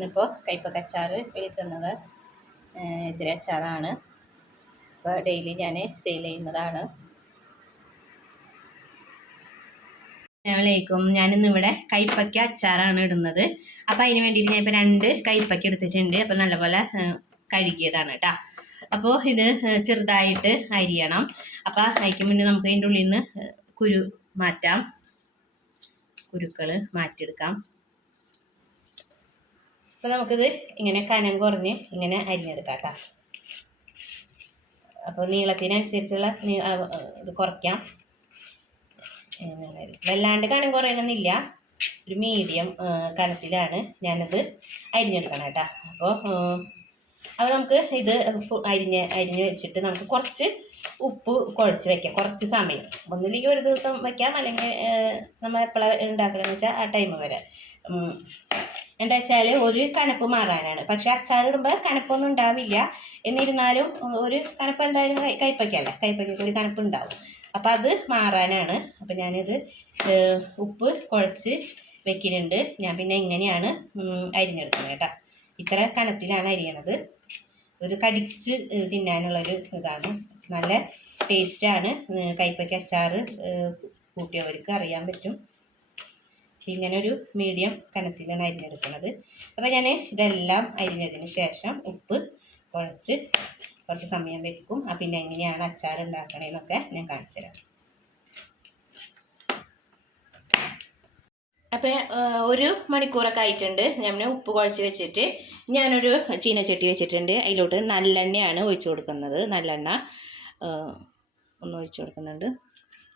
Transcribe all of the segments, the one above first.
ഇന്നിപ്പോൾ കയ്പക്കച്ചാറ് വിൽക്കുന്നത് ഇത്തിരി അച്ചാറാണ്. അപ്പോൾ ഡെയിലി ഞാൻ സെയിൽ ചെയ്യുന്നതാണ് ും. ഞാനിന്ന് ഇവിടെ കൈപ്പയ്ക്ക അച്ചാറാണ് ഇടുന്നത്. അപ്പോൾ അതിന് വേണ്ടിയിട്ട് ഞാൻ ഇപ്പോൾ രണ്ട് കൈപ്പക്ക എടുത്തിട്ടുണ്ട്. അപ്പോൾ നല്ലപോലെ കഴുകിയതാണ് കേട്ടോ അപ്പോൾ ഇത് ചെറുതായിട്ട് അരിയണം. അപ്പോൾ അരിക്കും മുന്നേ നമുക്ക് അതിന്റെ ഉള്ളിൽ നിന്ന് കുരു മാറ്റാം. കുരുക്കൾ മാറ്റിയെടുക്കാം. അപ്പോൾ നമുക്കിത് ഇങ്ങനെ കനം കുറഞ്ഞ് ഇങ്ങനെ അരിഞ്ഞെടുക്കാം കേട്ടോ അപ്പോൾ നീളത്തിനനുസരിച്ചുള്ള ഇത് കുറയ്ക്കാം. വല്ലാണ്ട് കനം കുറയണമെന്നില്ല ഒരു മീഡിയം കനത്തിലാണ് ഞാനത് അരിഞ്ഞെടുക്കണം കേട്ടോ. അപ്പോൾ അപ്പോൾ നമുക്ക് ഇത് അരിഞ്ഞ് അരിഞ്ഞ് വെച്ചിട്ട് നമുക്ക് കുറച്ച് ഉപ്പ് കുഴച്ച് വെക്കാം. കുറച്ച് സമയം. ഒന്നില്ലെങ്കിൽ ഒരു ദിവസം വെക്കാം. അല്ലെങ്കിൽ നമ്മൾ എപ്പോഴാണ് ഉണ്ടാക്കണമെന്ന് വെച്ചാൽ ആ ടൈം വരെ. എന്താ വെച്ചാൽ ഒരു കനപ്പ് മാറാനാണ്. പക്ഷെ അച്ചാറിടുമ്പോൾ കനപ്പൊന്നും ഉണ്ടാവില്ല. എന്നിരുന്നാലും ഒരു കനപ്പ് എന്തായാലും കൈപ്പക്കല്ല കയ്പ്പയ്ക്കൊക്കെ ഒരു കനപ്പ് ഉണ്ടാവും അപ്പോൾ അത് മാറാനാണ്. അപ്പോൾ ഞാനിത് ഉപ്പ് കുഴച്ച് വെക്കുന്നുണ്ട് ഞാൻ പിന്നെ ഇങ്ങനെയാണ് അരിഞ്ഞെടുക്കുന്നത് കേട്ടോ. ഇത്ര കനത്തിലാണ് അരിയണത്. ഒരു കടിച്ച് തിന്നാനുള്ളൊരു ഇതാണ്. നല്ല ടേസ്റ്റാണ്. കൈപ്പക്ക അച്ചാർ കൂട്ടിയവർക്ക് അറിയാൻ പറ്റും. ഇങ്ങനെ ഒരു മീഡിയം കനത്തിലാണ് അരിഞ്ഞെടുക്കുന്നത്. അപ്പോൾ ഞാൻ ഇതെല്ലാം അരിഞ്ഞതിന് ശേഷം ഉപ്പ് കുഴച്ച് കുറച്ച് സമയം വെക്കും. ആ പിന്നെ എങ്ങനെയാണ് അച്ചാർ ഉണ്ടാക്കണേന്നൊക്കെ ഞാൻ കാണിച്ചു തരാം. അപ്പോൾ ഒരു മണിക്കൂറൊക്കെ ആയിട്ടുണ്ട്. ഞാൻ ഉപ്പ് കുഴച്ച് വെച്ചിട്ട് ഞാനൊരു ചീനച്ചട്ടി വെച്ചിട്ടുണ്ട്. അതിലോട്ട് നല്ലെണ്ണയാണ് ഒഴിച്ചു കൊടുക്കുന്നത്. നല്ലെണ്ണ ഒന്ന് ഒഴിച്ചു കൊടുക്കുന്നുണ്ട്.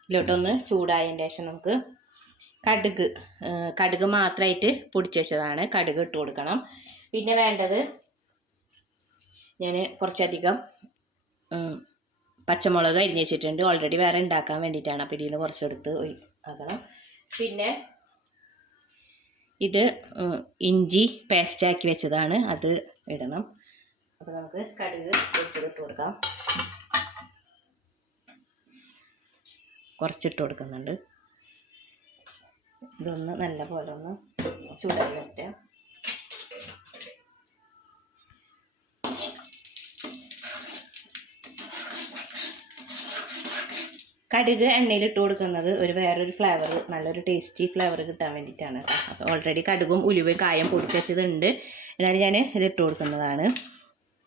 ഇതിലോട്ടൊന്ന് ചൂടായതിന്റെ ശേഷം നമുക്ക് കടുക് കടുക് മാത്രമായിട്ട് പൊടിച്ച് വെച്ചതാണ്. കടുക് ഇട്ട് കൊടുക്കണം. പിന്നെ വേണ്ടത് ഞാൻ കുറച്ചധികം പച്ചമുളക് അരിഞ്ഞ് വെച്ചിട്ടുണ്ട്. ഓൾറെഡി വേറെ ഉണ്ടാക്കാൻ വേണ്ടിയിട്ടാണ്. അപ്പോൾ ഇതിൽ നിന്ന് കുറച്ചെടുത്ത് ആക്കണം. പിന്നെ ഇത് ഇഞ്ചി ഇഞ്ചി പേസ്റ്റാക്കി വെച്ചതാണ്. അത് ഇടണം. അപ്പോൾ നമുക്ക് കടുക് പൊടിച്ചിട്ട് കൊടുക്കാം. കുറച്ചിട്ട് കൊടുക്കുന്നുണ്ട്. ഇതൊന്ന് നല്ല പോലെ ഒന്ന് ചൂടായി വരട്ടെ കടുക് എണ്ണയിൽ ഇട്ട് കൊടുക്കുന്നത് ഒരു വേറൊരു ഫ്ലേവർ നല്ലൊരു ടേസ്റ്റി ഫ്ലേവർ കിട്ടാൻ വേണ്ടിയിട്ടാണ്. അപ്പോൾ ഓൾറെഡി കടുകും ഉലുവയും കായം പൊടിച്ച് എന്നാലും ഞാൻ ഇത് ഇട്ട് കൊടുക്കുന്നതാണ്.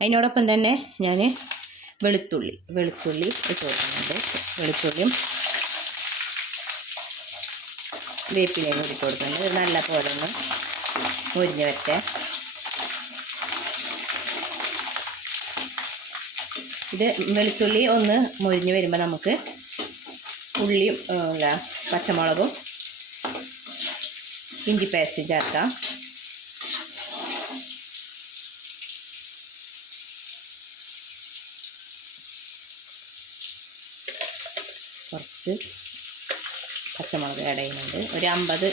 അതിനോടൊപ്പം തന്നെ ഞാൻ വെളുത്തുള്ളി വെളുത്തുള്ളി ഇട്ട് കൊടുക്കുന്നുണ്ട്. വെളുത്തുള്ളിയും വേപ്പിലയും കൂടി കൊടുക്കുന്നത് ഇത് നല്ല പോലെ ഒന്ന് മുരിഞ്ഞ് വരട്ടെ. ഇത് വെളുത്തുള്ളി ഒന്ന് മുരിഞ്ഞ് വരുമ്പോൾ നമുക്ക് ഉള്ളിയും പച്ചമുളകും ഇഞ്ചി പേസ്റ്റും ചേർക്കാം. കുറച്ച് പച്ചമുളക് ആഡ് ചെയ്യുന്നുണ്ട്. ഒരു അമ്പത്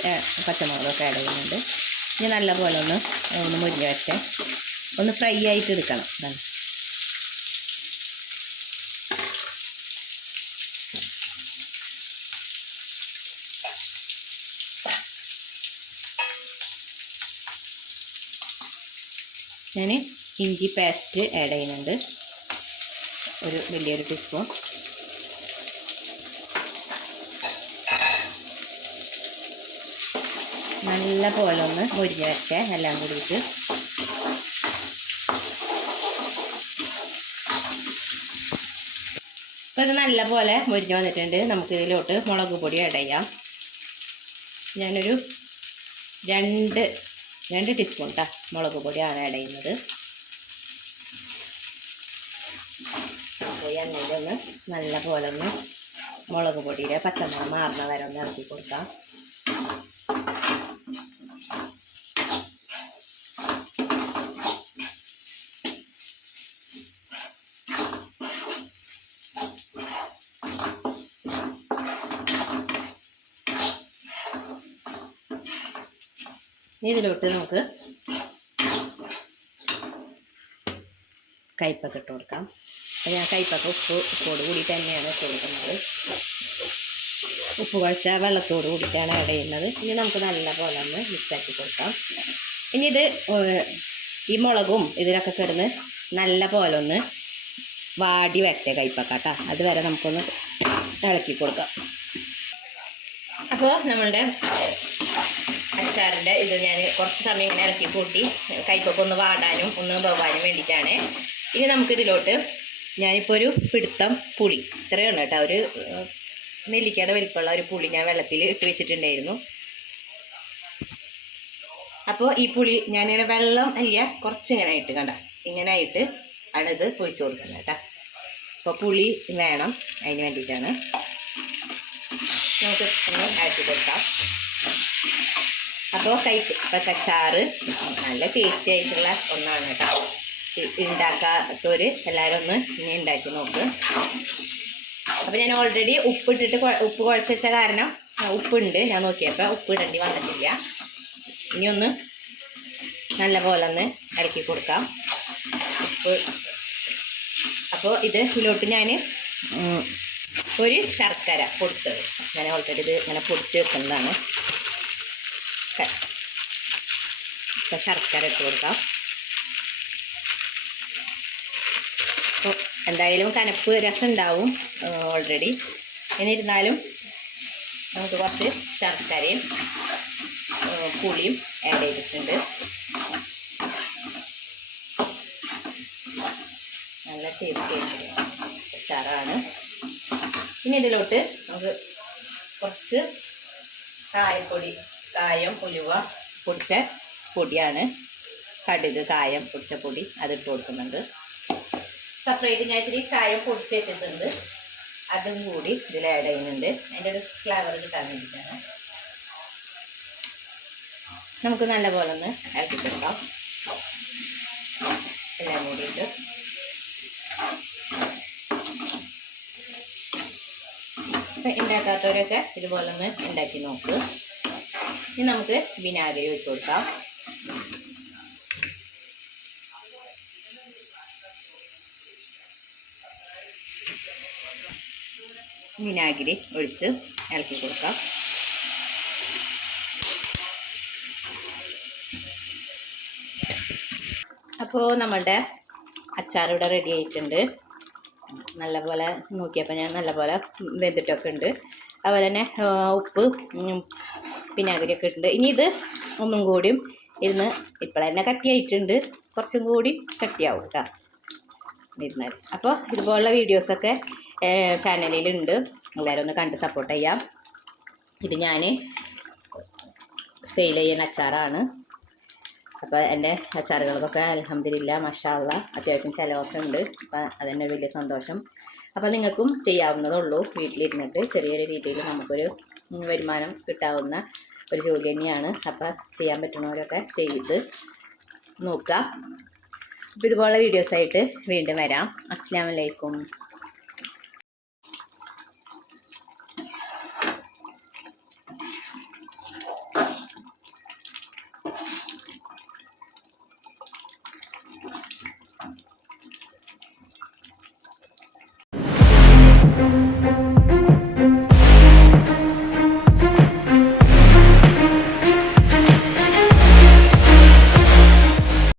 പച്ചമുളകൊക്കെ ആഡ് ചെയ്യുന്നുണ്ട്. ഇനി നല്ലപോലെ ഒന്ന് ഒന്ന് മുരിഞ്ഞ് വെച്ച് ഒന്ന് ഫ്രൈ ആയിട്ട് എടുക്കണം. ഇതാണ് ഞാൻ ഇഞ്ചി പേസ്റ്റ് ആഡ് ചെയ്യുന്നുണ്ട്. ഒരു വലിയൊരു ടീസ്പൂൺ നല്ല പോലെ ഒന്ന് മുരിഞ്ഞ് വെക്കുക എല്ലാം കൂടിയിട്ട്. ഇപ്പൊ ഇത് നല്ല പോലെ മുരിഞ്ഞ് വന്നിട്ടുണ്ട്. നമുക്ക് ഇതിലോട്ട് മുളക് പൊടി ആഡ് ചെയ്യാം. ഞാനൊരു രണ്ട് രണ്ട് ടീസ്പൂൺ കേട്ടോ മുളക് പൊടിയാണ് ആഡ് ചെയ്യുന്നത്. ഈ എണ്ണയിലൊന്ന് നല്ല പോലെ ഒന്ന് മുളക് പൊടിയുടെ പച്ചമുളക് മാറുന്ന വരെ ഒന്ന് ഇറക്കി കൊടുക്കാം. ഇതിലോട്ട് നമുക്ക് കയ്പ്പൊക്കെ ഇട്ട് കൊടുക്കാം. അപ്പോൾ ഞാൻ കയ്പ്പൊക്കെ ഉപ്പ് ഉപ്പോട് കൂടി തന്നെയാണ് ഇട്ട് കൊടുക്കുന്നത്. ഉപ്പ് കുഴച്ച വെള്ളത്തോട് കൂടിയിട്ടാണ് ആഡ് ചെയ്യുന്നത്. ഇനി നമുക്ക് നല്ല പോലെ ഒന്ന് മിക്സാക്കി കൊടുക്കാം. ഇനി ഇത് ഈ മുളകും ഇതിലൊക്കെ കിടന്ന് നല്ല പോലെ ഒന്ന് വാടി വരട്ടെ കയ്പക്കാട്ടാ അതുവരെ നമുക്കൊന്ന് ഇളക്കി കൊടുക്കാം. അപ്പോൾ നമ്മളുടെ അച്ചാറിന്റെ ഇത് ഞാൻ കുറച്ച് സമയം ഇങ്ങനെ ഇറക്കി കൂട്ടി കയ്പൊക്കെ ഒന്ന് വാടാനും ഒന്ന് പോകാനും വേണ്ടിയിട്ടാണ്. ഇനി നമുക്കിതിലോട്ട് ഞാനിപ്പോൾ ഒരു പിടുത്തം പുളി. ഇത്രയാണ് കേട്ടോ. ഒരു നെല്ലിക്കയുടെ വലിപ്പമുള്ള ഒരു പുളി ഞാൻ വെള്ളത്തിൽ ഇട്ട് വെച്ചിട്ടുണ്ടായിരുന്നു. അപ്പോൾ ഈ പുളി ഞാനിങ്ങനെ വെള്ളം അല്ല കുറച്ച് ഇങ്ങനെ ആയിട്ട് കണ്ട. ഇങ്ങനെ ആയിട്ട് അടുത്ത് പൊഴിച്ചു കൊടുക്കണം കേട്ടോ. അപ്പോൾ പുളി വേണം അതിന് വേണ്ടിയിട്ടാണ്. നമുക്ക് ആക്കി കൊടുക്കാം. അപ്പോൾ പച്ച ചാറ്. നല്ല ടേസ്റ്റി ആയിട്ടുള്ള ഒന്നാണ് കേട്ടോ. ഉണ്ടാക്കാത്തവർ എല്ലാവരും ഒന്ന് ഇനി ഉണ്ടാക്കി നോക്ക്. അപ്പോൾ ഞാൻ ഓൾറെഡി ഉപ്പിട്ടിട്ട് ഉപ്പ് കുഴച്ച് വെച്ച കാരണം ഉപ്പുണ്ട്. ഞാൻ നോക്കിയപ്പോൾ ഉപ്പ് ഇടേണ്ടി വന്നിട്ടില്ല. ഇനി ഒന്ന് നല്ല പോലെ ഒന്ന് ഇറക്കി കൊടുക്കാം. ഉപ്പ്. അപ്പോൾ ഇത് ഇതിലോട്ട് ഞാൻ ഒരു ശർക്കര പൊടിച്ചത്. ഞാൻ ഓൾറെഡി ഇത് ഇങ്ങനെ പൊടിച്ച് വെക്കുന്നതാണ്. ക- ഇപ്പം ശർക്കര ഇട്ട് കൊടുക്കാം. അപ്പോൾ എന്തായാലും കനപ്പ് രസം ഉണ്ടാവും ഓൾറെഡി എന്നിരുന്നാലും നമുക്ക് കുറച്ച് ശർക്കരയും പുളിയും ആഡ് ചെയ്തിട്ടുണ്ട്. നല്ല ടേസ്റ്റ് അച്ചാറാണ്. ഇനി ഇതിലോട്ട് നമുക്ക് കുറച്ച് കായപ്പൊടി കായം ഉലുവ പൊടിച്ച പൊടിയാണ്. കടുക് കായം പൊടിച്ച പൊടി അതിട്ട് കൊടുക്കുന്നുണ്ട്. സെപ്പറേറ്റ് ഞാൻ ഇത്തിരി കായം പൊടിച്ച് വെച്ചിട്ടുണ്ട്. അതും കൂടി ഇതിൽ ആഡ് ചെയ്യുന്നുണ്ട്. അതിന്റെ ഒരു ഫ്ലേവർ കിട്ടാൻ വേണ്ടിയിട്ടാണ്. നമുക്ക് നല്ല പോലെ ഒന്ന് ഇളക്കി കൊടുക്കാം. എല്ലാം കൂടിയിട്ട്. ഉണ്ടാക്കാത്തവരൊക്കെ ഇതുപോലെ ഒന്ന് ഉണ്ടാക്കി നോക്ക്. ഇനി നമുക്ക് വിനാഗിരി വെച്ച് കൊടുക്കാം. വിനാഗിരി ഒഴിച്ച് ഇളക്കി കൊടുക്കാം. അപ്പോൾ നമ്മളുടെ അച്ചാർ ഇവിടെ റെഡി ആയിട്ടുണ്ട്. നല്ലപോലെ നോക്കിയപ്പോൾ ഞാൻ നല്ലപോലെ വെന്തിട്ടൊക്കെ ഉണ്ട്. അതുപോലെ തന്നെ ഉപ്പ് വിനാഗിരിയൊക്കെ ഇട്ടുണ്ട് ഇനി ഇത് ഒന്നും കൂടിയും ഇരുന്ന് ഇപ്പോൾ തന്നെ കട്ടിയായിട്ടുണ്ട് കുറച്ചും കൂടി കട്ടിയാവും കേട്ടോ ഇരുന്നാൽ അപ്പോൾ ഇതുപോലുള്ള വീഡിയോസൊക്കെ ചാനലിലുണ്ട് എല്ലാവരും ഒന്ന് കണ്ട് സപ്പോർട്ട് ചെയ്യാം. ഇത് ഞാൻ സെയിൽ ചെയ്യുന്ന അച്ചാറാണ്. അപ്പോൾ എന്റെ അച്ചാറുകൾക്കൊക്കെ അലഹമില്ല മഷാള്ള അത്യാവശ്യം ചിലവൊക്കെ ഉണ്ട്. അപ്പോൾ അതെന്നെ വലിയ സന്തോഷം. അപ്പോൾ നിങ്ങൾക്കും ചെയ്യാവുന്നതേ ഉള്ളൂ വീട്ടിലിരുന്നിട്ട് ചെറിയൊരു രീതിയിൽ നമുക്കൊരു വരുമാനം കിട്ടാവുന്ന ഒരു ജോലി തന്നെയാണ്. അപ്പോൾ ചെയ്യാൻ പറ്റുന്നവരൊക്കെ ചെയ്ത് നോക്കുക. അപ്പോൾ ഇതുപോലെ വീഡിയോസായിട്ട് വീണ്ടും വരാം. അസ്സാം